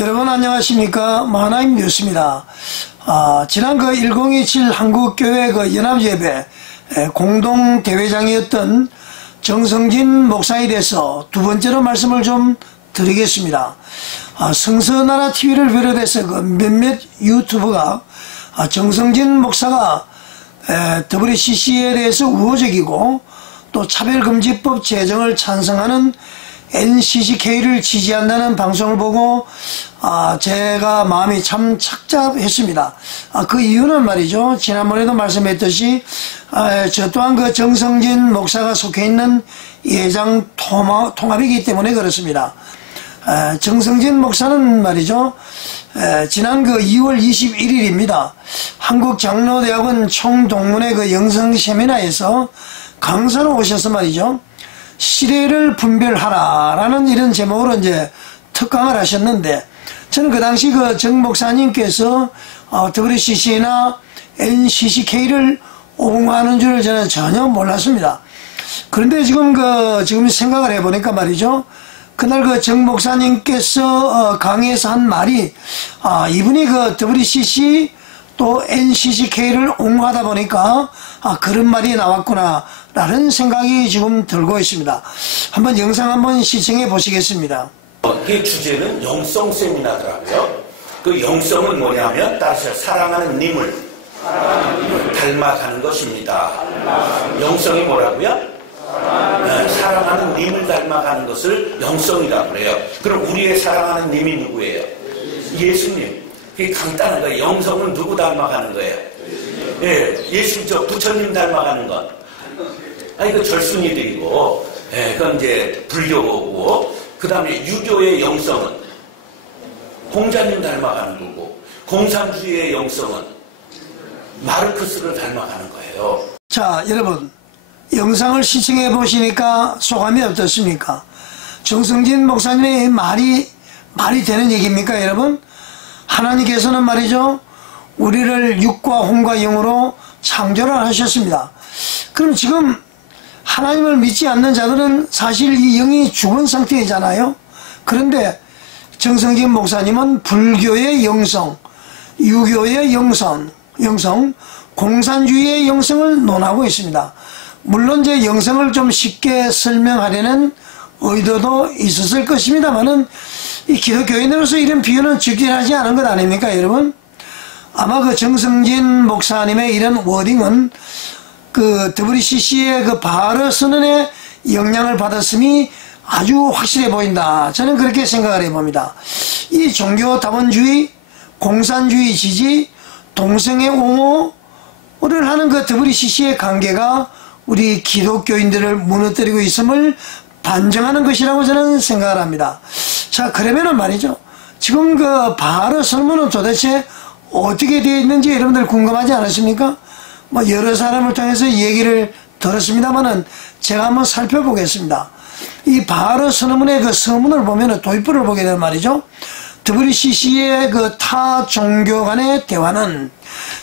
여러분 안녕하십니까. 마하나임 뉴스입니다. 지난 1027 한국교회 연합예배 공동대회장이었던 정성진 목사에 대해서 두 번째로 말씀을 좀 드리겠습니다. 성서나라TV를 비롯해서 몇몇 유튜브가 정성진 목사가 WCC에 대해서 우호적이고 또 차별금지법 제정을 찬성하는 NCCK를 지지한다는 방송을 보고 제가 마음이 참 착잡했습니다. 그 이유는 말이죠, 지난번에도 말씀했듯이 저 또한 정성진 목사가 속해 있는 예장 통합이기 때문에 그렇습니다. 정성진 목사는 말이죠, 지난 2월 21일입니다. 한국장로대학원 총동문회 영성 세미나에서 강사로 오셔서 말이죠, 시대를 분별하라 라는 이런 제목으로 이제 특강을 하셨는데, 저는 그 당시 정 목사님께서 WCC나 NCCK를 옹호하는 줄을 저는 전혀 몰랐습니다. 그런데 지금 생각을 해보니까 말이죠, 그날 정 목사님께서 강의에서 한 말이 이분이 WCC 또 NCCK를 옹호하다 보니까 그런 말이 나왔구나 라는 생각이 지금 들고 있습니다. 한번 영상 한번 시청해 보시겠습니다. 이 주제는 영성 세미나더라고요. 그 영성은 뭐냐면 따라서 사랑하는 님을 닮아가는 것입니다. 영성이 뭐라고요? 사랑하는 님을 닮아가는 것을 영성이라고 그래요. 그럼 우리의 사랑하는 님이 누구예요? 예수님. 그게 간단한 거예요. 영성은 누구 닮아가는 거예요? 예, 예수 부처님 닮아가는 것. 그 절순이들이고, 그건 이제 불교고, 그 다음에 유교의 영성은 공자님 닮아가는 거고, 공산주의의 영성은 마르크스를 닮아가는 거예요. 자, 여러분, 영상을 시청해 보시니까 소감이 어떻습니까? 정성진 목사님의 말이 되는 얘기입니까, 여러분? 하나님께서는 말이죠, 우리를 육과 혼과 영으로 창조를 하셨습니다. 그럼 지금 하나님을 믿지 않는 자들은 사실 이 영이 죽은 상태이잖아요. 그런데 정성진 목사님은 불교의 영성, 유교의 영성, 공산주의의 영성을 논하고 있습니다. 물론 이제 영성을 좀 쉽게 설명하려는 의도도 있었을 것입니다만은 이 기독교인으로서 이런 비유는 적절하지 않은 것 아닙니까, 여러분? 아마 정성진 목사님의 이런 워딩은 WCC의 바르 선언의 영향을 받았음이 아주 확실해 보인다. 저는 그렇게 생각을 해봅니다. 이 종교 다원주의, 공산주의 지지, 동성애 옹호를 하는 WCC의 관계가 우리 기독교인들을 무너뜨리고 있음을 반증하는 것이라고 저는 생각을 합니다. 자, 그러면은 말이죠, 지금 바르 선언은 도대체 어떻게 되어 있는지 여러분들 궁금하지 않으십니까? 여러 사람을 통해서 얘기를 들었습니다만은 제가 한번 살펴보겠습니다. 이 바르 선언문의 서문을 보면은 도입부를 보게 되면 말이죠, WCC의 타 종교 간의 대화는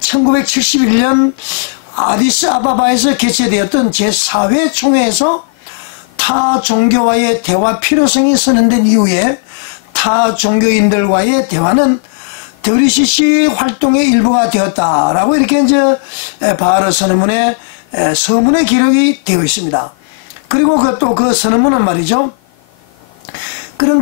1971년 아디스아바바에서 개최되었던 제4회 총회에서 타 종교와의 대화 필요성이 선언된 이후에 타 종교인들과의 대화는 WCC 활동의 일부가 되었다라고 이렇게 이제 바르 선언문에 서문의 기록이 되어 있습니다. 그리고 또 선언문은 말이죠, 그런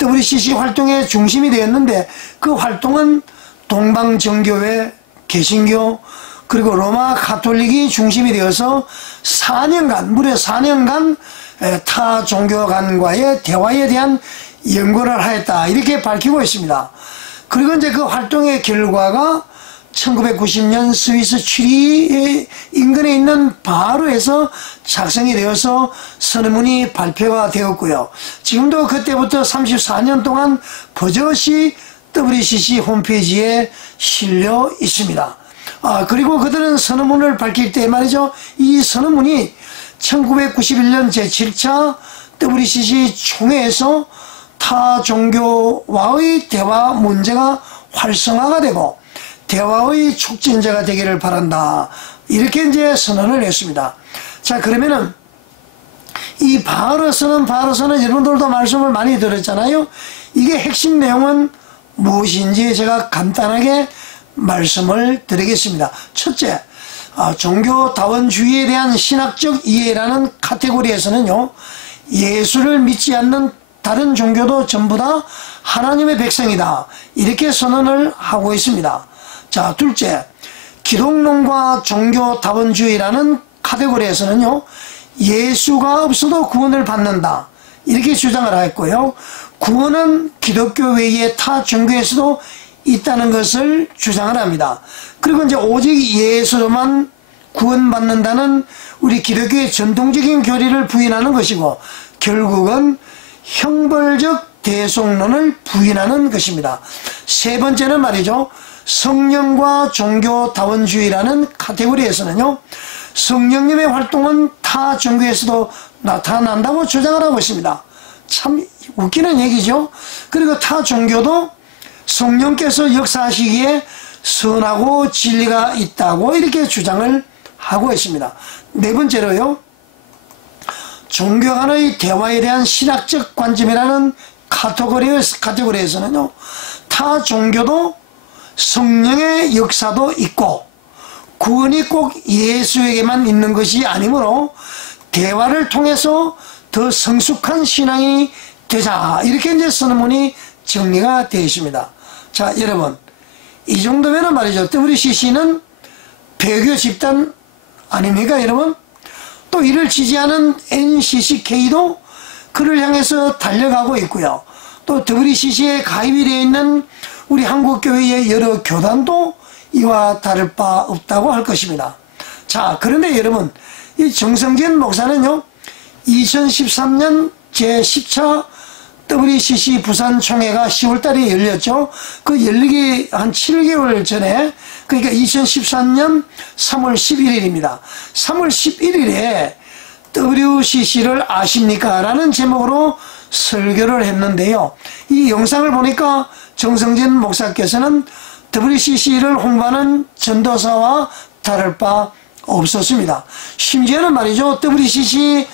WCC 활동의 중심이 되었는데 그 활동은 동방정교회, 개신교, 그리고 로마 가톨릭이 중심이 되어서 4년간, 무려 4년간 타 종교 간과의 대화에 대한 연구를 하였다, 이렇게 밝히고 있습니다. 그리고 이제 그 활동의 결과가 1990년 스위스 취리 인근에 있는 바르에서 작성이 되어서 선언문이 발표가 되었고요. 지금도 그때부터 34년 동안 버젓이 WCC 홈페이지에 실려 있습니다. 그리고 그들은 선언문을 밝힐 때 말이죠, 이 선언문이 1991년 제7차 WCC 총회에서 타 종교와의 대화 문제가 활성화가 되고 대화의 촉진자가 되기를 바란다, 이렇게 이제 선언을 했습니다. 자, 그러면은 이 바하르서는 여러분들도 말씀을 많이 들었잖아요. 이게 핵심 내용은 무엇인지 제가 간단하게 말씀을 드리겠습니다. 첫째, 종교다원주의에 대한 신학적 이해라는 카테고리에서는요, 예수를 믿지 않는 다른 종교도 전부 다 하나님의 백성이다, 이렇게 선언을 하고 있습니다. 자, 둘째, 기독론과 종교다원주의라는 카테고리에서는요, 예수가 없어도 구원을 받는다, 이렇게 주장을 했고요, 구원은 기독교 외의 타 종교에서도 있다는 것을 주장을 합니다. 그리고 이제 오직 예수로만 구원받는다는 우리 기독교의 전통적인 교리를 부인하는 것이고, 결국은 형벌적 대속론을 부인하는 것입니다. 세 번째는 말이죠, 성령과 종교다원주의라는 카테고리에서는요, 성령님의 활동은 타 종교에서도 나타난다고 주장을 하고 있습니다. 참 웃기는 얘기죠. 그리고 타 종교도 성령께서 역사하시기에 선하고 진리가 있다고 이렇게 주장을 하고 있습니다. 네 번째로요, 종교 간의 대화에 대한 신학적 관점이라는 카테고리에서는요, 타 종교도 성령의 역사도 있고 구원이 꼭 예수에게만 있는 것이 아니므로 대화를 통해서 더 성숙한 신앙이 되자, 이렇게 이제 선언문이 정리가 되어 있습니다. 자, 여러분, 이 정도면 말이죠, WCC는 배교 집단 아닙니까, 여러분? 또 이를 지지하는 NCCK도 그를 향해서 달려가고 있고요. 또 WCC에 가입이 되어 있는 우리 한국교회의 여러 교단도 이와 다를 바 없다고 할 것입니다. 자, 그런데 여러분, 이 정성진 목사는요, 2013년 제10차 WCC 부산 총회가 10월달에 열렸죠. 그 열리기 한 7개월 전에, 그러니까 2014년 3월 11일입니다. 3월 11일에 WCC를 아십니까? 라는 제목으로 설교를 했는데요. 이 영상을 보니까 정성진 목사께서는 WCC를 홍보하는 전도사와 다를 바 없었습니다. 심지어는 말이죠, WCC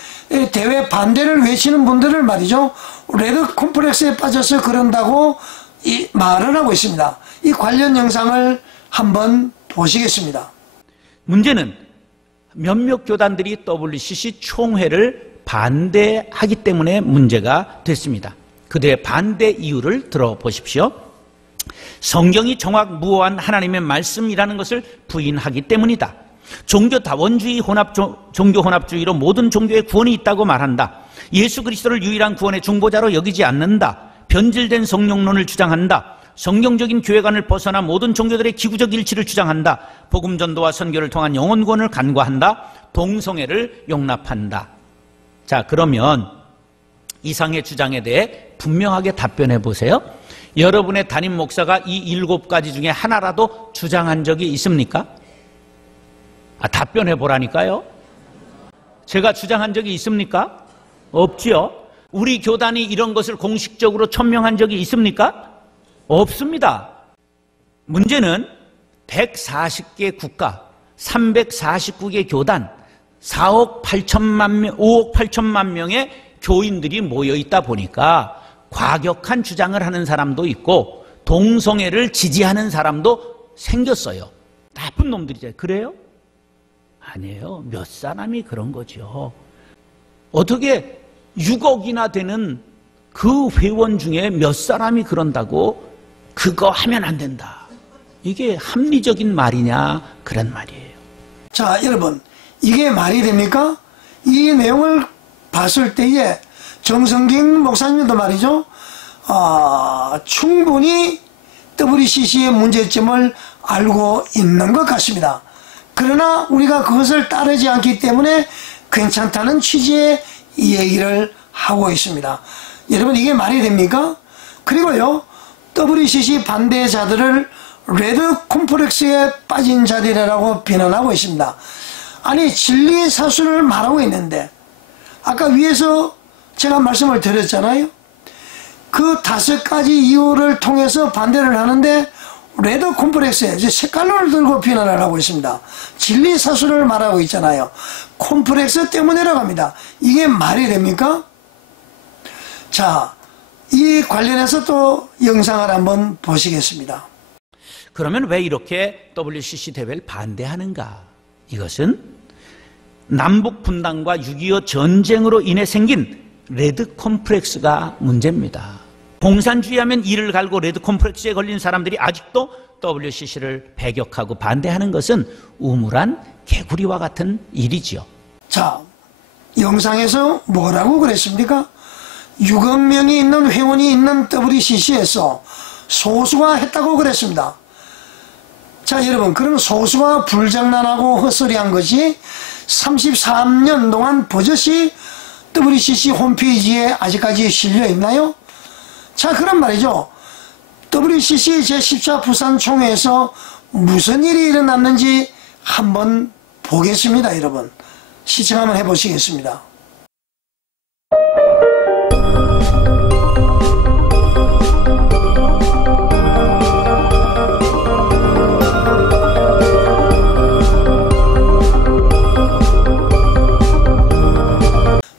대회 반대를 외치는 분들을 말이죠, 레드 콤플렉스에 빠져서 그런다고 말을 하고 있습니다. 이 관련 영상을 한번 보시겠습니다. 문제는 몇몇 교단들이 WCC 총회를 반대하기 때문에 문제가 됐습니다. 그들의 반대 이유를 들어보십시오. 성경이 정확무오한 하나님의 말씀이라는 것을 부인하기 때문이다. 종교다원주의 종교혼합주의로 모든 종교에 구원이 있다고 말한다. 예수 그리스도를 유일한 구원의 중보자로 여기지 않는다. 변질된 성령론을 주장한다. 성경적인 교회관을 벗어나 모든 종교들의 기구적 일치를 주장한다. 복음전도와 선교를 통한 영혼구원을 간과한다. 동성애를 용납한다. 자, 그러면 이상의 주장에 대해 분명하게 답변해 보세요. 여러분의 담임 목사가 이 7가지 중에 하나라도 주장한 적이 있습니까? 답변해 보라니까요. 제가 주장한 적이 있습니까? 없지요. 우리 교단이 이런 것을 공식적으로 천명한 적이 있습니까? 없습니다. 문제는 140개 국가, 349개 교단, 5억 8천만 명의 교인들이 모여 있다 보니까 과격한 주장을 하는 사람도 있고 동성애를 지지하는 사람도 생겼어요. 나쁜 놈들이죠. 그래요? 아니에요. 몇 사람이 그런 거죠. 어떻게 6억이나 되는 그 회원 중에 몇 사람이 그런다고 그거 하면 안 된다. 이게 합리적인 말이냐, 그런 말이에요. 자, 여러분, 이게 말이 됩니까? 이 내용을 봤을 때에 정성진 목사님도 말이죠, 충분히 WCC의 문제점을 알고 있는 것 같습니다. 그러나 우리가 그것을 따르지 않기 때문에 괜찮다는 취지의 얘기를 하고 있습니다. 여러분, 이게 말이 됩니까? 그리고요, WCC 반대자들을 레드 콤플렉스에 빠진 자들이라고 비난하고 있습니다. 아니, 진리의 사실을 말하고 있는데, 아까 위에서 제가 말씀을 드렸잖아요. 그 5가지 이유를 통해서 반대를 하는데 레드 콤플렉스에 이제 색깔론을 들고 비난을 하고 있습니다. 진리 사수를 말하고 있잖아요. 콤플렉스 때문이라고 합니다. 이게 말이 됩니까? 자, 이 관련해서 또 영상을 한번 보시겠습니다. 그러면 왜 이렇게 WCC 대회를 반대하는가? 이것은 남북 분단과 6.25 전쟁으로 인해 생긴 레드 콤플렉스가 문제입니다. 공산주의하면 이를 갈고 레드 콤플렉스에 걸린 사람들이 아직도 WCC를 배격하고 반대하는 것은 우물한 개구리와 같은 일이지요. 자, 영상에서 뭐라고 그랬습니까? 6억 명이 있는 회원이 있는 WCC에서 소수가 했다고 그랬습니다. 자, 여러분, 그럼 소수가 불장난하고 헛소리한 것이 33년 동안 버젓이 WCC 홈페이지에 아직까지 실려 있나요? 자, 그런 말이죠. WCC 제14 부산 총회에서 무슨 일이 일어났는지 한번 보겠습니다, 여러분. 시청 한번 해보시겠습니다.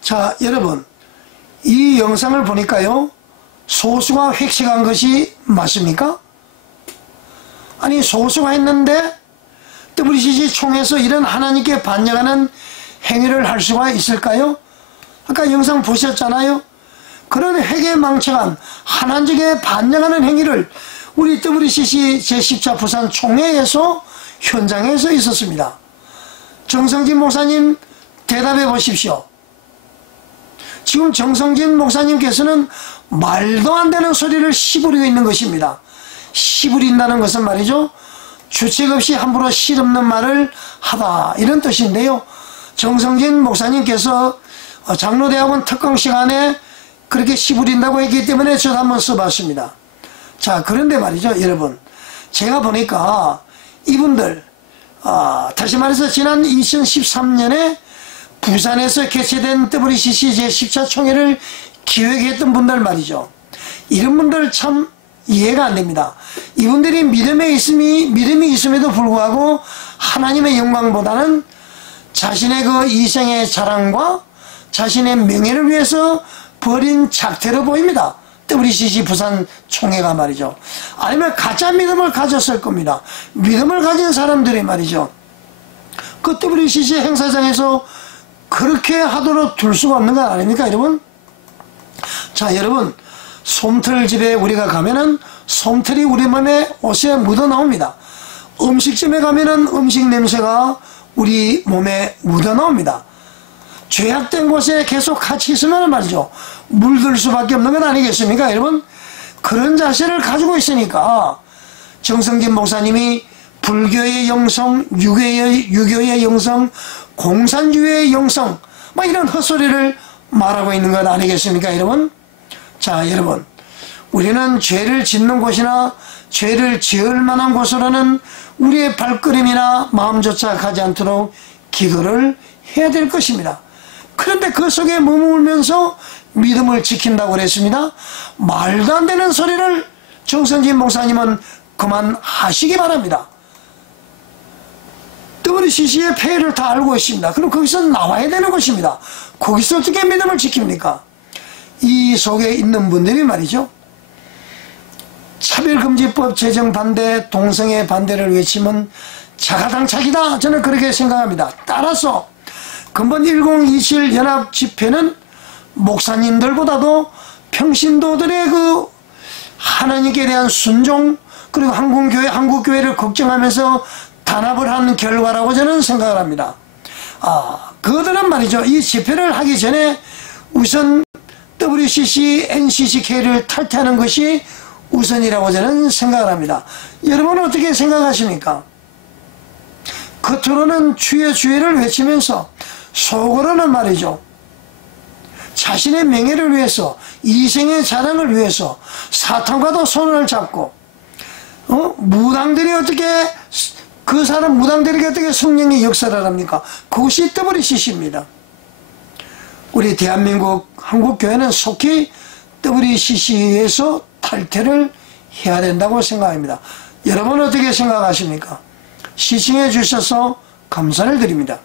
자, 여러분, 이 영상을 보니까요, 소수가 획식한 것이 맞습니까? 아니, 소수가 했는데 WCC 총회에서 이런 하나님께 반역하는 행위를 할 수가 있을까요? 아까 영상 보셨잖아요. 그런 회개망청한 하나님께 반역하는 행위를 우리 WCC 제14 부산 총회에서 현장에서 있었습니다. 정성진 목사님 대답해 보십시오. 지금 정성진 목사님께서는 말도 안 되는 소리를 씨부리고 있는 것입니다. 씨부린다는 것은 말이죠, 주책 없이 함부로 실없는 말을 하다, 이런 뜻인데요. 정성진 목사님께서 장로대학원 특강 시간에 그렇게 씨부린다고 했기 때문에 저도 한번 써봤습니다. 자, 그런데 말이죠, 여러분, 제가 보니까 이분들 다시 말해서 지난 2013년에 부산에서 개최된 WCC 제14 총회를 기획했던 분들 말이죠. 이런 분들 참 이해가 안 됩니다. 이분들이 믿음이 있음에도 불구하고 하나님의 영광보다는 자신의 그 이생의 자랑과 자신의 명예를 위해서 벌인 작태로 보입니다. WCC 부산 총회가 말이죠. 아니면 가짜 믿음을 가졌을 겁니다. 믿음을 가진 사람들이 말이죠, 그 WCC 행사장에서 그렇게 하도록 둘 수가 없는 건 아닙니까, 여러분? 자, 여러분, 솜털집에 우리가 가면은 솜털이 우리 몸에 옷에 묻어 나옵니다. 음식점에 가면은 음식 냄새가 우리 몸에 묻어 나옵니다. 죄악된 곳에 계속 같이 있으면 말이죠, 물들 수밖에 없는 건 아니겠습니까, 여러분? 그런 자세를 가지고 있으니까 정성진 목사님이 불교의 영성, 유교의 영성, 공산주의의 영성, 막 이런 헛소리를 말하고 있는 것 아니겠습니까, 여러분? 자, 여러분, 우리는 죄를 짓는 곳이나 죄를 지을 만한 곳으로는 우리의 발걸음이나 마음조차 가지 않도록 기도를 해야 될 것입니다. 그런데 그 속에 머물면서 믿음을 지킨다고 그랬습니다. 말도 안 되는 소리를 정성진 목사님은 그만하시기 바랍니다. WCC의 폐해를 다 알고 있습니다. 그럼 거기서 나와야 되는 것입니다. 거기서 어떻게 믿음을 지킵니까? 이 속에 있는 분들이 말이죠, 차별금지법 제정 반대, 동성애 반대를 외치면 자가당착이다, 저는 그렇게 생각합니다. 따라서 근본 1027 연합집회는 목사님들보다도 평신도들의 그 하나님께 대한 순종, 그리고 한국교회를 걱정하면서 단합을 한 결과라고 저는 생각을 합니다. 그들은 말이죠, 이 집회를 하기 전에 우선 WCC, NCCK를 탈퇴하는 것이 우선이라고 저는 생각을 합니다. 여러분은 어떻게 생각하십니까? 겉으로는 주의 주의를 외치면서 속으로는 말이죠, 자신의 명예를 위해서, 이생의 자랑을 위해서 사탄과도 손을 잡고 무당들이 어떻게, 그 사람 무당들에게 어떻게 성령의 역사를 합니까? 그것이 WCC입니다. 우리 대한민국 한국교회는 속히 WCC에서 탈퇴를 해야 된다고 생각합니다. 여러분 어떻게 생각하십니까? 시청해 주셔서 감사를 드립니다.